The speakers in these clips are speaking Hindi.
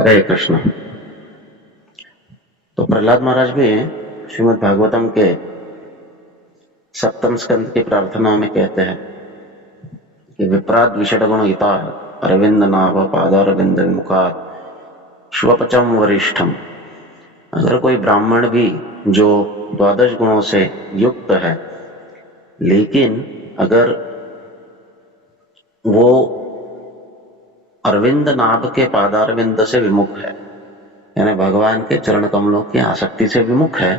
हरे कृष्ण। तो प्रहलाद महाराज भी श्रीमद् भागवतम के सप्तम स्कंद की प्रार्थना में कहते हैं कि विप्राद विषड गुण हिता अरविंद नाभ पादारविंद मुखात श्वपचम वरिष्ठम। अगर कोई ब्राह्मण भी जो द्वादश गुणों से युक्त है, लेकिन अगर वो अरविंद नाभ के पादारविंद से विमुख है, यानी भगवान के चरण कमलों की आसक्ति से विमुख है,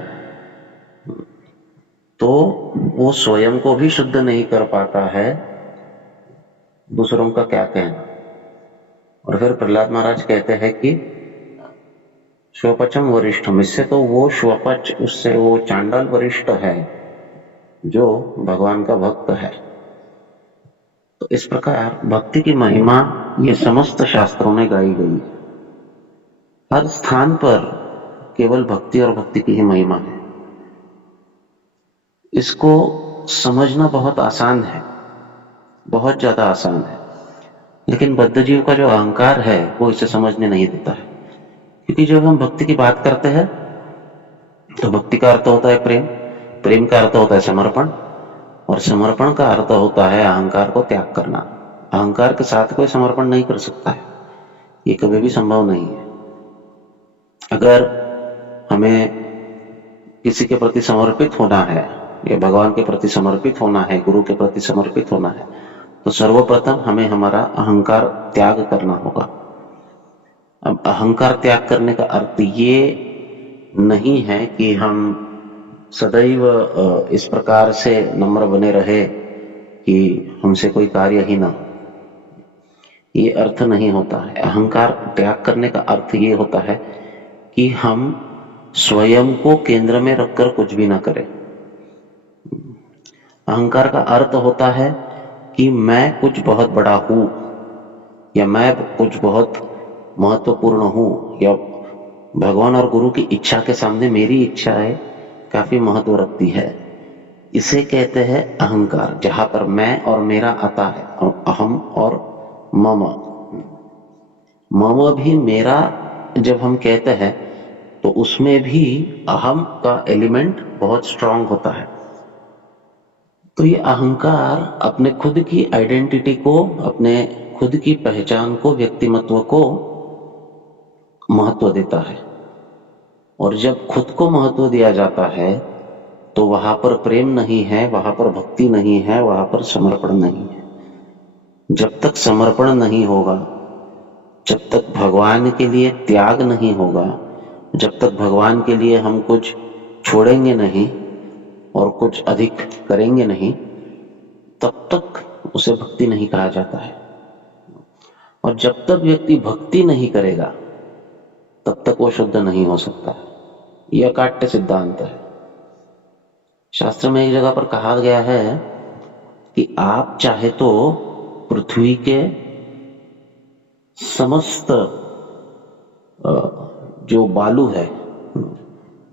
तो वो स्वयं को भी शुद्ध नहीं कर पाता है, दूसरों का क्या कहना। और फिर प्रहलाद महाराज कहते हैं कि श्वपचम वरिष्ठम, इससे तो वो श्वपच, उससे वो चांडाल वरिष्ठ है जो भगवान का भक्त है। तो इस प्रकार भक्ति की महिमा ये समस्त शास्त्रों में गाई गई है। हर स्थान पर केवल भक्ति और भक्ति की ही महिमा है। इसको समझना बहुत आसान है, बहुत ज्यादा आसान है, लेकिन बद्ध जीव का जो अहंकार है वो इसे समझने नहीं देता है। क्योंकि जब हम भक्ति की बात करते हैं तो भक्ति का अर्थ होता है प्रेम, प्रेम का अर्थ होता है समर्पण, और समर्पण का अर्थ होता है अहंकार को त्याग करना। अहंकार के साथ कोई समर्पण नहीं कर सकता है, ये कभी भी संभव नहीं है। अगर हमें किसी के प्रति समर्पित होना है, या भगवान के प्रति समर्पित होना है, गुरु के प्रति समर्पित होना है, तो सर्वप्रथम हमें हमारा अहंकार त्याग करना होगा। अब अहंकार त्याग करने का अर्थ ये नहीं है कि हम सदैव इस प्रकार से नम्र बने रहे कि हमसे कोई कार्य ही ना हो, ये अर्थ नहीं होता है। अहंकार त्याग करने का अर्थ ये होता है कि हम स्वयं को केंद्र में रखकर कुछ भी ना करें। अहंकार का अर्थ होता है कि मैं कुछ बहुत बड़ा हूं, या मैं कुछ बहुत महत्वपूर्ण हूं, या भगवान और गुरु की इच्छा के सामने मेरी इच्छाएं काफी महत्व रखती है। इसे कहते हैं अहंकार, जहां पर मैं और मेरा आता है, अहम और मम। मम भी मेरा जब हम कहते हैं तो उसमें भी अहम का एलिमेंट बहुत स्ट्रांग होता है। तो ये अहंकार अपने खुद की आइडेंटिटी को, अपने खुद की पहचान को, व्यक्तिमत्व को महत्व देता है। और जब खुद को महत्व दिया जाता है तो वहां पर प्रेम नहीं है, वहां पर भक्ति नहीं है, वहां पर समर्पण नहीं है। जब तक समर्पण नहीं होगा, जब तक भगवान के लिए त्याग नहीं होगा, जब तक भगवान के लिए हम कुछ छोड़ेंगे नहीं और कुछ अधिक करेंगे नहीं, तब तक उसे भक्ति नहीं कहा जाता है। और जब तक व्यक्ति भक्ति नहीं करेगा तब तक वो शुद्ध नहीं हो सकता। यह अकाट्य सिद्धांत है। शास्त्र में एक जगह पर कहा गया है कि आप चाहे तो पृथ्वी के समस्त जो बालू है,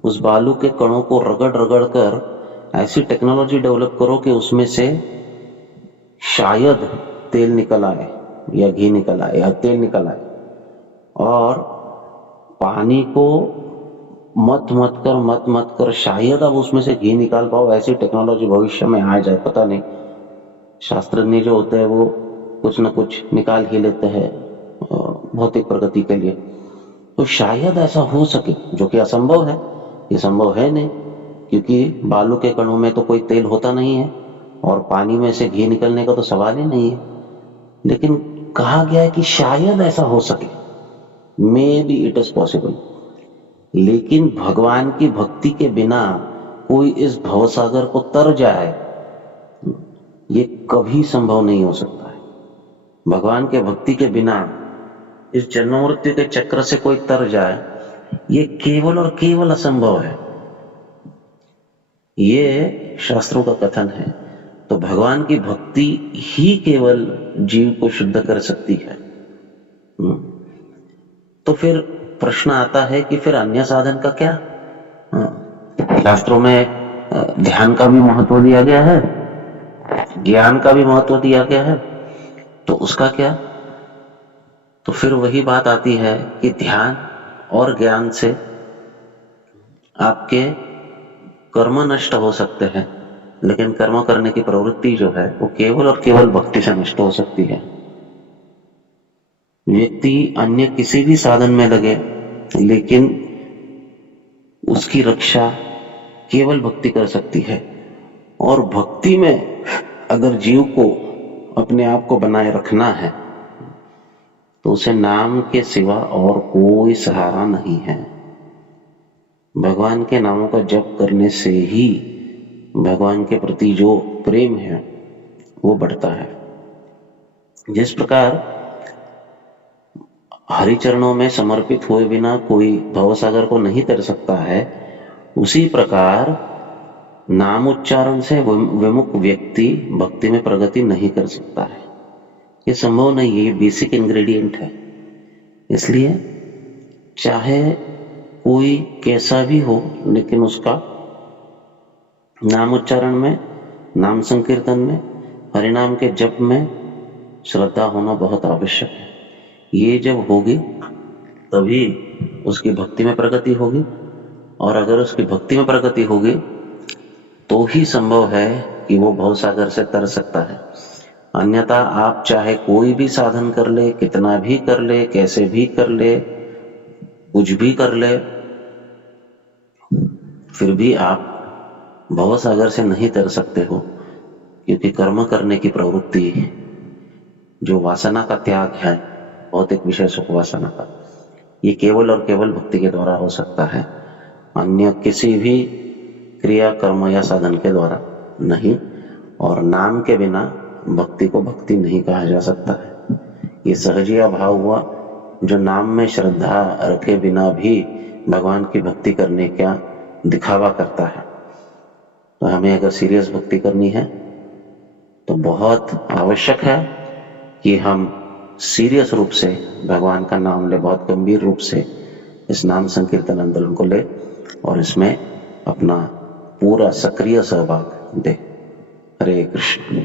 उस बालू के कणों को रगड़ रगड़ कर ऐसी टेक्नोलॉजी डेवलप करो कि उसमें से शायद तेल निकल आए, या घी निकल आए, या तेल निकल आए। और पानी को मत कर शायद अब उसमें से घी निकाल पाओ, ऐसी टेक्नोलॉजी भविष्य में आ जाए, पता नहीं। शास्त्रज्ञ जो होते हैं वो कुछ न कुछ निकाल ही लेते हैं भौतिक प्रगति के लिए। तो शायद ऐसा हो सके, जो कि असंभव है। ये संभव है नहीं, क्योंकि बालू के कणों में तो कोई तेल होता नहीं है, और पानी में से घी निकलने का तो सवाल ही नहीं है। लेकिन कहा गया है कि शायद ऐसा हो सके, may be it is possible. लेकिन भगवान की भक्ति के बिना कोई इस भवसागर को तर जाए, ये कभी संभव नहीं हो सकता है। भगवान के भक्ति के बिना इस जन्म मृत्यु के चक्र से कोई तर जाए, ये केवल और केवल असंभव है। ये शास्त्रों का कथन है। तो भगवान की भक्ति ही केवल जीव को शुद्ध कर सकती है। तो फिर प्रश्न आता है कि फिर अन्य साधन का क्या? शास्त्रों में ध्यान का भी महत्व दिया गया है, ज्ञान का भी महत्व दिया गया है, तो उसका क्या? तो फिर वही बात आती है कि ध्यान और ज्ञान से आपके कर्म नष्ट हो सकते हैं, लेकिन कर्म करने की प्रवृत्ति जो है वो केवल और केवल भक्ति से नष्ट हो सकती है। व्यक्ति अन्य किसी भी साधन में लगे, लेकिन उसकी रक्षा केवल भक्ति कर सकती है। और भक्ति में अगर जीव को अपने आप को बनाए रखना है तो उसे नाम के सिवा और कोई सहारा नहीं है। भगवान के नामों का जप करने से ही भगवान के प्रति जो प्रेम है वो बढ़ता है। जिस प्रकार हरि चरणों में समर्पित हुए बिना कोई भवसागर को नहीं तर सकता है, उसी प्रकार नाम उच्चारण से विमुख व्यक्ति भक्ति में प्रगति नहीं कर सकता है। ये संभव नहीं है, ये बेसिक इंग्रेडिएंट है। इसलिए चाहे कोई कैसा भी हो, लेकिन उसका नाम उच्चारण में, नाम संकीर्तन में, हरिनाम के जप में श्रद्धा होना बहुत आवश्यक है। ये जब होगी तभी उसकी भक्ति में प्रगति होगी, और अगर उसकी भक्ति में प्रगति होगी तो ही संभव है कि वो भवसागर से तर सकता है। अन्यथा आप चाहे कोई भी साधन कर ले, कितना भी कर ले, कैसे भी कर ले, कुछ भी कर ले, फिर भी आप भवसागर से नहीं तर सकते हो, क्योंकि कर्म करने की प्रवृत्ति, जो वासना का त्याग है, भौतिक विषय सुख वासना का, ये केवल और केवल भक्ति के द्वारा हो सकता है, अन्य किसी भी क्रिया कर्म या साधन के द्वारा नहीं। और नाम के बिना भक्ति को भक्ति नहीं कहा जा सकता है। ये सहजिया भाव हुआ जो नाम में श्रद्धा रखे बिना भी भगवान की भक्ति करने का दिखावा करता है। तो हमें अगर सीरियस भक्ति करनी है तो बहुत आवश्यक है कि हम सीरियस रूप से भगवान का नाम ले, बहुत गंभीर रूप से इस नाम संकीर्तन आंदोलन को ले और इसमें अपना पूरा सक्रिय सहभाग दे। हरे कृष्ण।